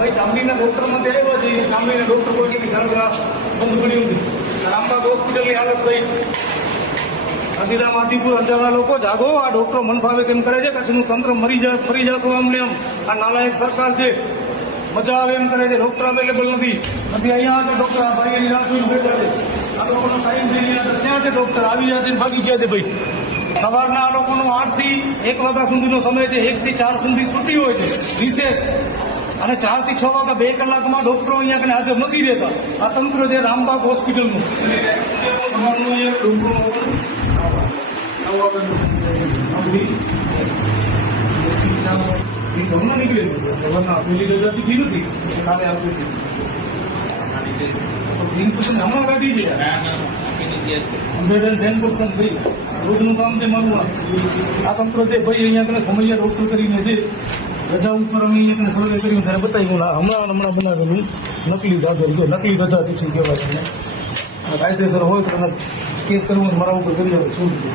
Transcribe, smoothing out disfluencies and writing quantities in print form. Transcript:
ભાઈ ચામડીના ડોક્ટરમાં તે આવ્યા છીએ, ચામડીના ડોક્ટર કોઈ નથી બંધ પડ્યું નથી. રામબાગ હોસ્પિટલની હાલત ભાઈ ગાંધીધામ, આદિપુર, અંજારના લોકો જાગો. આ ડોક્ટરો મન ફાવે તેમ કરે છે. કચ્છનું તંત્ર મરી જતું આમ ને આમ. આ નાલાયક સરકાર છે, મજા આવે એમ કરે છે. ડોક્ટર અવેલેબલ નથી. અહીંયા છે ડોક્ટર, આ ભાઈ એની રાહ જોઈને બેઠા છે. આ લોકોનો ટાઈમ થઈ ગયા, ક્યાં છે ડોક્ટર? આવી ગયા છે, ભાગી ગયા છે ભાઈ. સવારના આ લોકોનો 8 થી 1 વાગ્યા સુધીનો સમય છે. 1 થી 4 સુધી છૂટી હોય છે, રિસેસ. અને 4 થી 6 વાગ્યા 2 કલાકમાં ડોક્ટરો અહીંયા કને હાજર નથી રહેતા. આ તંત્ર છે રામબાગ હોસ્પિટલનું. ઘરમાં નીકળી સવારના પેલી રજા થી નથી કાલે આવતી હતી. હમણાં કાઢી છે 110% ભાઈ. રોજનું કામ છે મારું. આ તંત્ર છે ભાઈ. અહીંયા કને સમય ડોક્ટર કરીને છે રજા ઉપર અમે અહીંયા સર્વે કર્યું ત્યારે બતાવ્યું. હમણાં બનાવેલું નકલી દાદર જો નકલી રજા ટીચી કહેવાય. કાયદેસર હોય તો કેસ કરવું મારા ઉપર કરી આવે છોડી દે.